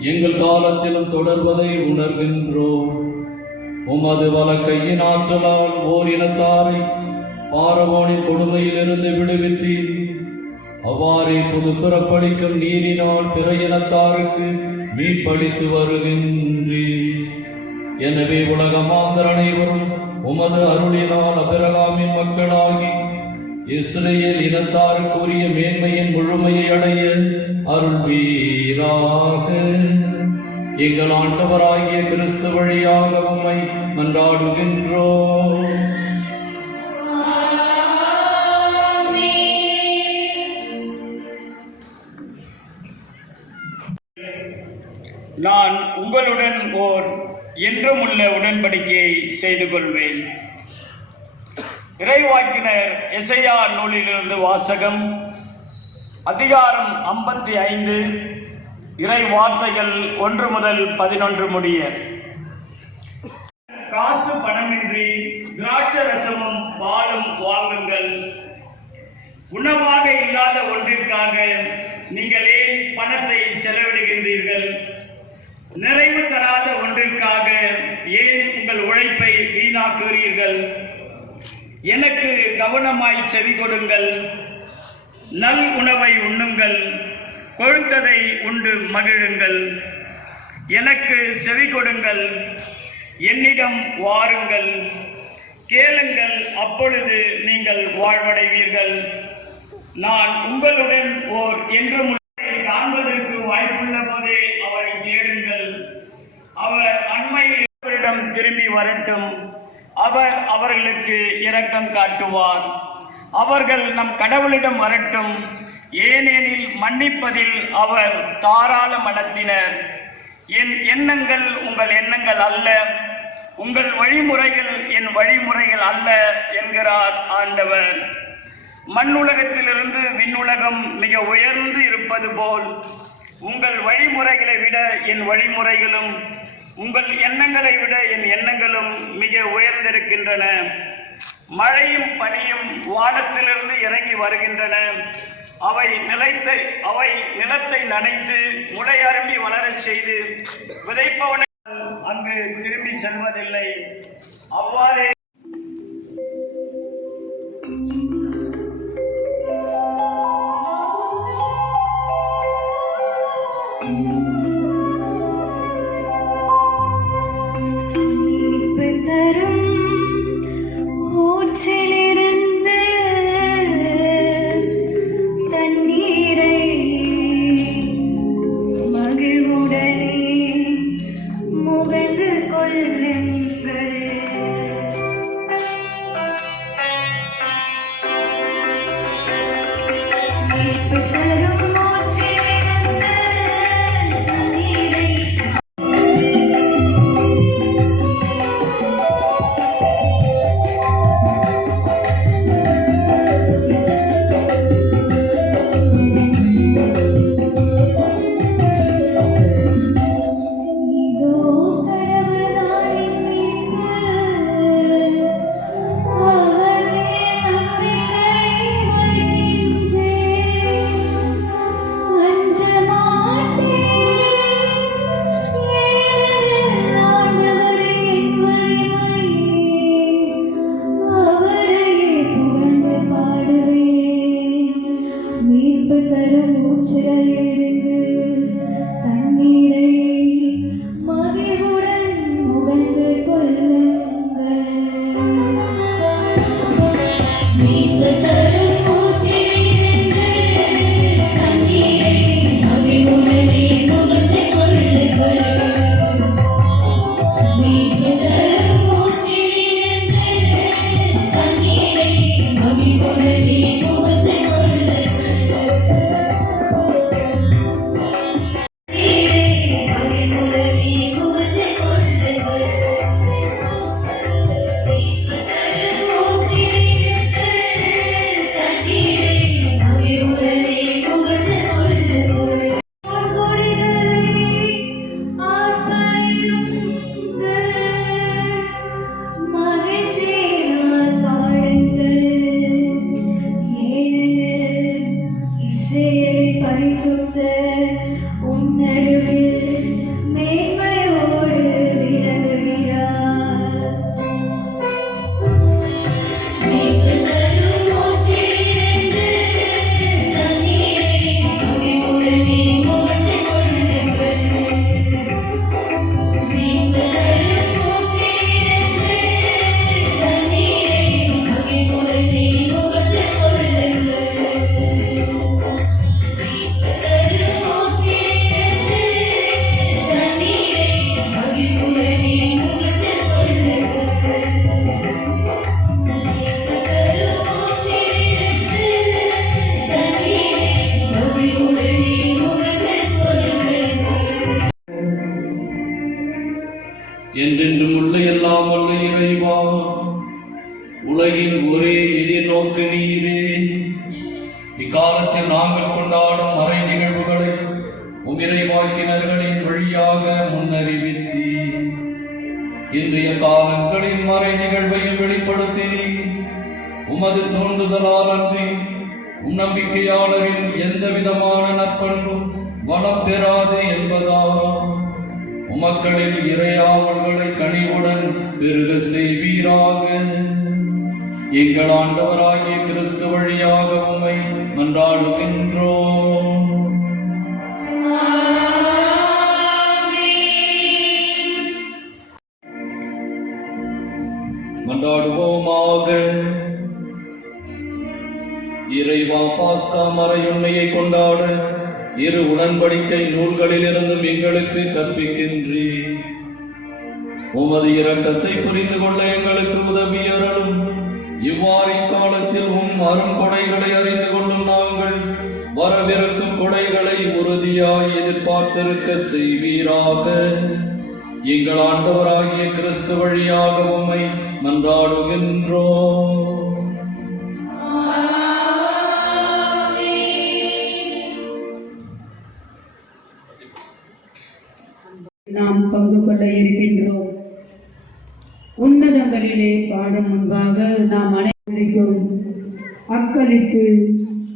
எங்கள் காலத்திலும் தொடர்வதை உணர்கின்றோம். உமது வல கையின் ஆற்றலால் ஓர் இனத்தாரை பாரவோனின் கொடுமையிலிருந்து விடுவித்தீர். அவ்வாறே புது பிறப்பளிக்கும் நீரினால் பிற இனத்தாருக்கு மீட்பளித்து வருகின்றீர். எனவே உலக மாந்தர் அனைவரும் உமது அருளினால் அபிரகாமின் மக்களாகி இஸ்ரேல் இனத்தாருக்கு உரிய மேன்மையின் முழுமையை அடைய அருள்வீராக. எங்கள் ஆண்டவராகிய கிறிஸ்து வழியாக உம்மை மன்றாடுகின்றோம் நான் உங்களுடன் ஓர் என்றும் உள்ள உடன்படிக்கையை செய்து கொள்வேன். இறைவாக்கினர் இசையார் நூலிலிருந்து வாசகம் அதிகாரம் ஐம்பத்தி ஐந்து இறை வார்த்தைகள் ஒன்று முதல் பதினொன்று முடிய. காசு பணமின்றி திராட்சரசமும் பாலும் வாங்குங்கள் உணவாக இல்லாத ஒன்றிற்காக நீங்களே பணத்தை செலவிடுகின்றீர்கள். நிறைவு தராத ஒன்றிற்காக ஏன் உங்கள் உழைப்பை வீணாக்குகிறீர்கள்? எனக்கு கவனமாய் செவி கொடுங்கள். நல் உணவை உண்ணுங்கள். கொழுத்ததை உண்டு மகிழுங்கள். எனக்கு செவி கொடுங்கள். என்னிடம் வாருங்கள். கேளுங்கள். அப்பொழுது நீங்கள் வாழ்வடைவீர்கள். நான் உங்களுடன் ஓர் என்று உள்ளதை காண்பதற்கு வாய்ப்புள்ள போதே அவரை தேடுங்கள். அவர் அண்மையில் அவரிடம் திரும்பி வரட்டும். அவர் அவர்களுக்கு இரக்கம் காட்டுவார். அவர்கள் நம் கடவுளிடம் வரட்டும். ஏனெனில் மன்னிப்பதில் அவர் தாராள மனத்தினர் என் எண்ணங்கள் உங்கள் எண்ணங்கள் அல்ல. உங்கள் வழிமுறைகள் என் வழிமுறைகள் அல்ல என்கிறார் ஆண்டவர். மண்ணுலகத்திலிருந்து விண்ணுலகம் மிக உயர்ந்து இருப்பது போல் உங்கள் வழிமுறைகளை விட என் வழிமுறைகளும் உங்கள் எண்ணங்களை விட என் எண்ணங்களும் மிக உயர்ந்திருக்கின்றன. மழையும் பனியும் வானத்திலிருந்து இறங்கி வருகின்றன. அவை நிலத்தை அவை நிலத்தை நனைத்து முளை அரும்பி வளரச் செய்து விதைப்பவனை அங்கு திரும்பி செல்வதில்லை. அவ்வாறே முன்னறிவித்தி. இன்றைய காலங்களின் மறை நிகழ்வையும் வெளிப்படுத்தினீர் உமது தோன்றுதலால் அன்றி உம் நம்பிக்கையாளரின் எந்த விதமான நற்பண்பும் வளம் பெறாது என்பதால் உமக்களில் இறையாவல்களை கனிவுடன் பெருக செய்வீராக. எங்கள் ஆண்டவராகிய கிறிஸ்து வழியாக உம்மை மன்றாடுகின்றோம். இரு உடன்படிக்கை நூல்களிலிருந்தும் எங்களுக்கு கற்பிக்கின்றீர் உமது இரக்கத்தை புரிந்து கொள்ள எங்களுக்கு உதவியரலும் இவ்வாறு இக்காலத்தில் உம் அரும் கொடைகளை அறிந்து கொள்ளும் நாங்கள் வரவிருக்கும் கொடைகளை உறுதியாய் எதிர்பார்த்திருக்க செய்வீராக. எங்கள் ஆண்டவராகிய கிறிஸ்து வழியாக உம்மை மன்றாடுகின்றோம். நாம் பங்கு கொள்ள இருக்கின்றோம். உன்னதங்களிலே பாடும் முன்பாக நாம் அனைவருக்கும் அக்களித்து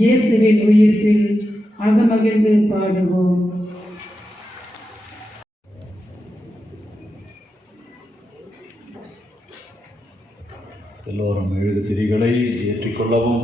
இயேசுவின் உயிர்ப்பில் அகமகிழ்ந்து பாடுவோம். எல்லோரும் எழுது திரிகளை ஏற்றிக்கொள்ளவும்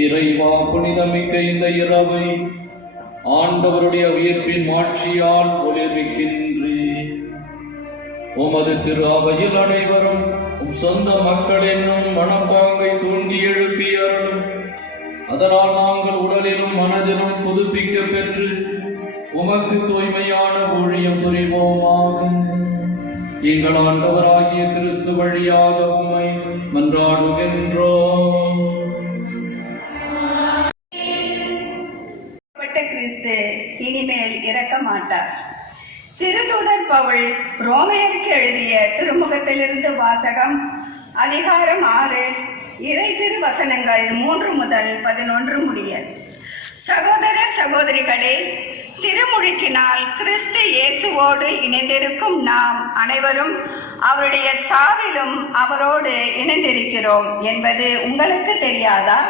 இறைவா புனிதமிக்க இந்த இரவை ஆண்டவருடைய உயிர்ப்பின் மாட்சியால் ஒளிர்விக்கின்றி. உமது திரு அவையில் அனைவரும் உம் சொந்த மக்கள் என்னும் மனப்பாங்கை தூண்டி எழுப்பி அதனால் நாங்கள் உடலிலும் மனதிலும் புதுப்பிக்க பெற்று உமக்கு தூய்மையான ஊழியம் புரிவோமாக. எங்கள் ஆண்டவராகிய கிறிஸ்து வழியாக உம்மை மன்றாடுகின்றோம். மாட்டார். திருத்தூதர் பவுல் ரோமையருக்கு எழுதிய திருமுகத்திலிருந்து வாசகம் அதிகாரம் ஆறு இறை திருவசனங்கள் மூன்று முதல் பதினொன்று முடிய. சகோதர சகோதரிகளே திருமுழுக்கினால் கிறிஸ்து இயேசுவோடு இணைந்திருக்கும் நாம் அனைவரும் அவருடைய சாவிலும் அவரோடு இணைந்திருக்கிறோம் என்பது உங்களுக்கு தெரியாதா?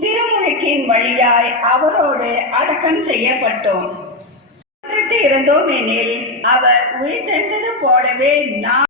திருமுழுக்கின் வழியாய் அவரோடு அடக்கம் செய்யப்பட்டோம். உயிர்த்து இருந்தோம் எனில் அவர் உயிர்த்தெழுந்தது போலவே நாம்